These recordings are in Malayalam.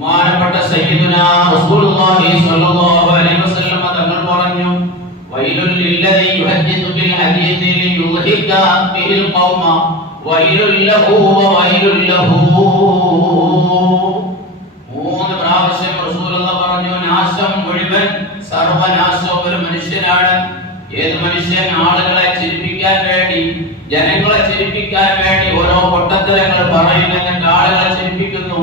ബഹുമാനപ്പെട്ട സയ്യിദുനാ റസൂലുള്ളാഹി സ്വല്ലല്ലാഹു അലൈഹി വസല്ലം തങ്ങൾ പറഞ്ഞു, വൈലുൽ ലില്ലദീ യുഹദ്ദിഥു ബിൽ ഹദീഥി ലിയുദ്ഹിക ബിഹിൽ ഖൗമ വൈലുൽ ലഹു വൈലുൽ ലഹു. മൂന്ന് പ്രാവശ്യം റസൂലുള്ളാഹി പറഞ്ഞു, നാശം മുഴുവൻ സർവനാശവും ഒരു മനുഷ്യനാണ്. ഏത് മനുഷ്യൻ ആളുകളെ ചിരിപ്പിക്കാൻ വേണ്ടി, ജനങ്ങളെ ചിരിപ്പിക്കാൻ വേണ്ടി ഓരോ പൊട്ടത്തരങ്ങൾ പറയുന്നിട്ട് ആളുകളെ ചിരിപ്പിക്കുന്നു,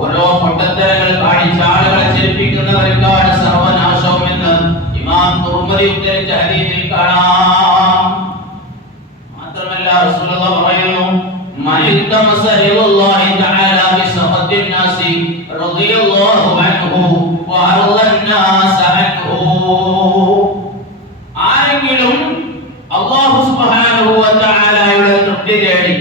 ഓരോ പൊട്ടത്തരങ്ങൾ കാണിച്ച് ആളുകളെ ചിരിപ്പിക്കുന്നവർക്കാണ് സർവനാശവും എന്ന് ഇമാം തുർമുദി ഉദ്ധരിച്ച ഹദീസിൽ കാണാം. മാത്രമല്ല റസൂലുള്ളാഹി പറയുന്നു, മനിൽതമസ റിളല്ലാഹി തആല ബിസഖത്തിൻ നാസി റളിയല്ലാഹു അൻഹു വഅർളൻ നാസ അൻഹു. ആരെങ്കിലും അല്ലാഹു സുബ്ഹാനഹു വ തആലയുടെ തൃപ്തി തേടി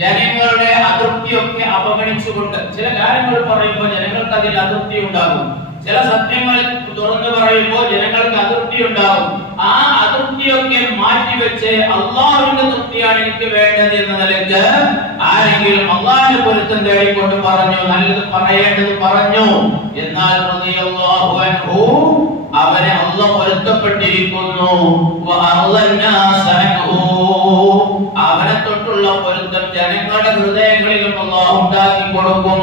ജനങ്ങളുടെ അതൃപ്തിയൊക്കെ അവഗണിച്ചുകൊണ്ട് ചില കാര്യങ്ങൾ പറയുമ്പോൾ ജനങ്ങൾക്ക് അതിൽ അതൃപ്തി ഉണ്ടാകും, ചില സത്യങ്ങൾ തുറന്നു പറയുമ്പോൾ ജനങ്ങൾക്ക് അതൃപ്തി ഉണ്ടാകും. ആ അതൃപ്തിയൊക്കെ മാറ്റിവെച്ച് അല്ലാഹുവിന്റെ തൃപ്തിയാണ് എനിക്ക് വേണ്ടത് എന്ന നിലയ്ക്ക് ആരെങ്കിലും അല്ലാഹുവിന്റെ പൊരുത്തം തേടിക്കൊണ്ട് പറഞ്ഞു, നല്ലത് പറയേണ്ടത് പറഞ്ഞു, എന്നാൽ റളിയല്ലാഹു അൻഹു അവനെ അല്ലാഹു പൊരുത്തപ്പെട്ടിരിക്കുന്നു, അവനെ തൊട്ടുള്ള പൊരുത്തം ജനങ്ങളുടെ ഹൃദയങ്ങളിലും അല്ലാഹു ഉണ്ടാക്കി കൊടുക്കും.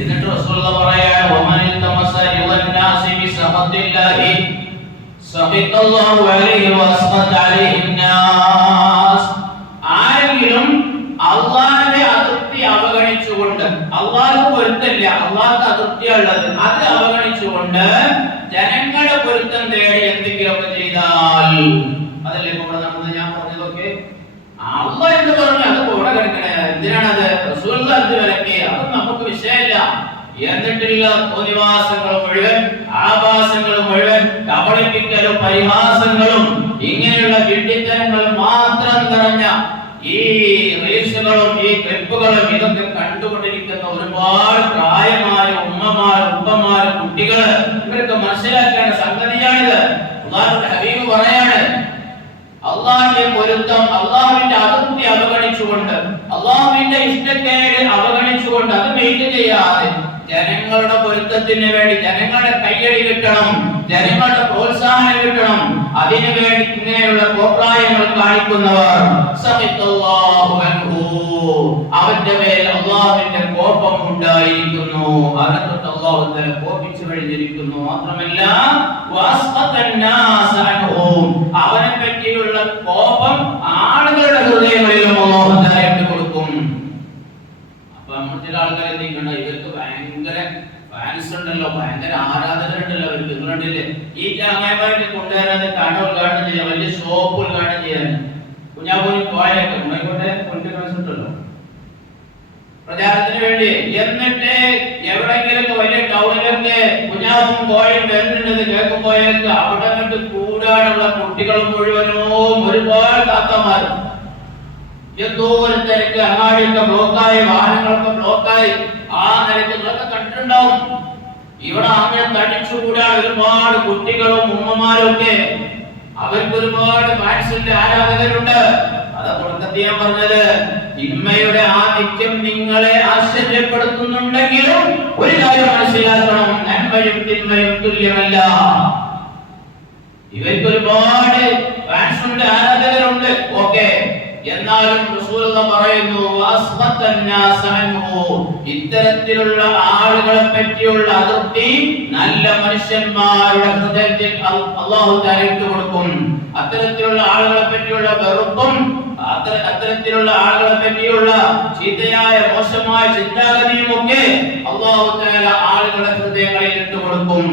എന്നിട്ട് റസൂലുള്ളാഹി പറയാണ്, വമനിൽ തമസ ലിവന്നാസി ബിസഖത്തില്ലാഹി സഖിത്തല്ലാഹു അലൈഹി വസ്ഖത അലൈഹിൻ നാസ്. ആരെങ്കിലും അല്ലാഹുവിന്റെ അതൃപ്തി അവഗണിച്ചുകൊണ്ട്, അല്ലാഹുവിന് പൊരുത്തമില്ല, അല്ലാഹുവിന്റെ അതൃപ്തിയുള്ളത് അത് അവഗണിച്ചുകൊണ്ട് ജനങ്ങളുടെ പൊരുത്തം തേടി എന്തെങ്കിലുമൊക്കെ ചെയ്താൽ, അതല്ലേ ഇവിടെ നടന്നത് ഞാൻ പറഞ്ഞതൊക്കെ. അല്ലാഹ് എന്ന് പറഞ്ഞു അത് കൂടെ കിടക്കണേ, എന്തിനാണത്? റസൂലുള്ളാഹി അത് വിലക്കി, അത് നമുക്ക് വിഷയമില്ല. എന്നിട്ടുള്ള തോന്നിവാസങ്ങൾ മുഴുവൻ, ആഭാസങ്ങൾ മുഴുവൻ, കബളിപ്പിക്കലും പരിഹാസങ്ങളും ഇങ്ങനെയുള്ള വിഡ്ഢിത്തരങ്ങളും മാത്രം നിറഞ്ഞ ഈ റീൽസുകളും ഈ ക്ലിപ്പുകളും ഇതൊക്കെ കണ്ടുകൊണ്ടിരിക്കുന്ന ഒരുപാട് പ്രായമായ ഉമ്മമാരും ഉപ്പമാരും കുട്ടികള്, ഇവരൊക്കെ മനസ്സിലാക്കേണ്ട സംഗതിയാണിത്. അല്ലാഹുവിന്റെ ഹബീബ് പറയാണ്, അല്ലാഹുവിന്റെ പൊരുത്തം, അല്ലാഹുവിന്റെ അതൃപ്തി അവഗണിച്ചുകൊണ്ട്, അല്ലാഹുവിന്റെ ഇഷ്ടക്കേട് അവഗണിച്ചുകൊണ്ട്, അത് മെയിൻറ്റെയിൻ ചെയ്യാതെ ജനങ്ങളുടെ പൊരുത്തത്തിന് വേണ്ടി, ജനങ്ങളുടെ കയ്യടി കിട്ടണം, ജനങ്ങളുടെ പ്രോത്സാഹനം കിട്ടണം, അതിനു വേണ്ടി ഇങ്ങനെയുള്ള കോപ്രായങ്ങൾ കാണിക്കുന്നവർ സഖിത്തല്ലാഹു അൻഹു, അവന്റെ മേൽ അല്ലാഹുവിന്റെ കോപം ഉണ്ടായിരിക്കുന്നു, അവനെ തൊട്ട് അല്ലാഹു തആല കോപിച്ചു കഴിഞ്ഞിരിക്കുന്നു. മാത്രമല്ല വസ്ഖതൻ നാസ അൻഹു, അവനെ പറ്റിയുള്ള കോപം ആളുകളുടെ ഹൃദയങ്ങളിലും അല്ലാഹു തആല ഇട്ട് കൊടുക്കും. അപ്പൊ നമ്മൾ ചില ആൾക്കാരെ എന്തെങ്കിലും ഇവർക്ക് ഭയങ്കര ഫാൻസ് ഉണ്ടല്ലോ, ഭയങ്കര ആരാധകരുണ്ടല്ലോ, അവർക്ക് ഇതുകൊണ്ടില്ലേ ഈ ചങ്ങായിമാരെ കൊണ്ടുവരാതെ കട ഉദ്ഘാടനം ചെയ്യാൻ, വലിയ ഷോപ്പ് ഉദ്ഘാടനം ചെയ്യാൻ കുഞ്ഞാപ്പൂരി കോഴയൊക്കെ ഉണ്ടെങ്കിൽ കൊണ്ടുവരുന്നുണ്ടല്ലോ പ്രചാരത്തിന് വേണ്ടി. എന്നിട്ട് എവിടെങ്കിലും വലിയ ടൗണിലൊക്കെ കുഞ്ഞാപ്പും കോഴയും വരുന്നുണ്ടെന്ന് കേൾക്കുമ്പോഴേക്ക് അവിടെ കണ്ട് കൂടാനുള്ള കുട്ടികളും മുഴുവനോ ഒരുപാട് താത്തമാരും, എന്തോ ഒരു തിരക്ക്, അങ്ങാടിയൊക്കെ ബ്ലോക്കായി, വാഹനങ്ങളൊക്കെ ബ്ലോക്കായി, ആ നിലയ്ക്ക് നിങ്ങളൊക്കെ കണ്ടിട്ടുണ്ടാവും. ഇവിടെ അങ്ങനെ തടിച്ചുകൂടാൻ ഒരുപാട് കുട്ടികളും ഉമ്മമാരും ഒക്കെ, അവർക്ക് ഒരുപാട് ഫാൻസിന്റെ ആരാധകരുണ്ട്. അതാ തുടക്കത്തിൽ ഞാൻ പറഞ്ഞത്, തിന്മയുടെ ആധിക്യം നിങ്ങളെ ആശ്ചര്യപ്പെടുത്തുന്നുണ്ടെങ്കിലും ഒരു കാര്യം മനസ്സിലാക്കണം, നന്മയും തിന്മയും തുല്യമല്ല. ഇവർക്ക് ഒരുപാട് ഫാൻസുണ്ട്, ആരാധകരുണ്ട്, ഓക്കെ, എന്നാലും റസൂലുള്ളാഹി പറയുന്നു വസ്ഖതൻ നാസ അൻഹു, ഇത്തരത്തിലുള്ള ആളുകളെ പറ്റിയുള്ള അതൃപ്തി നല്ല മനുഷ്യന്മാരുടെ ഹൃദയത്തിൽ അല്ലാഹു തആല ഇട്ട് കൊടുക്കും. അത്തരത്തിലുള്ള ആളുകളെ പറ്റിയുള്ള വെറുപ്പും, അത്തരത്തിലുള്ള ആളുകളെ പറ്റിയുള്ള ചീത്തയായ മോശമായ ചിന്താഗതിയും ഒക്കെ അല്ലാഹു തആല ആളുകളുടെ ഹൃദയങ്ങളിൽ ഇട്ട് കൊടുക്കും.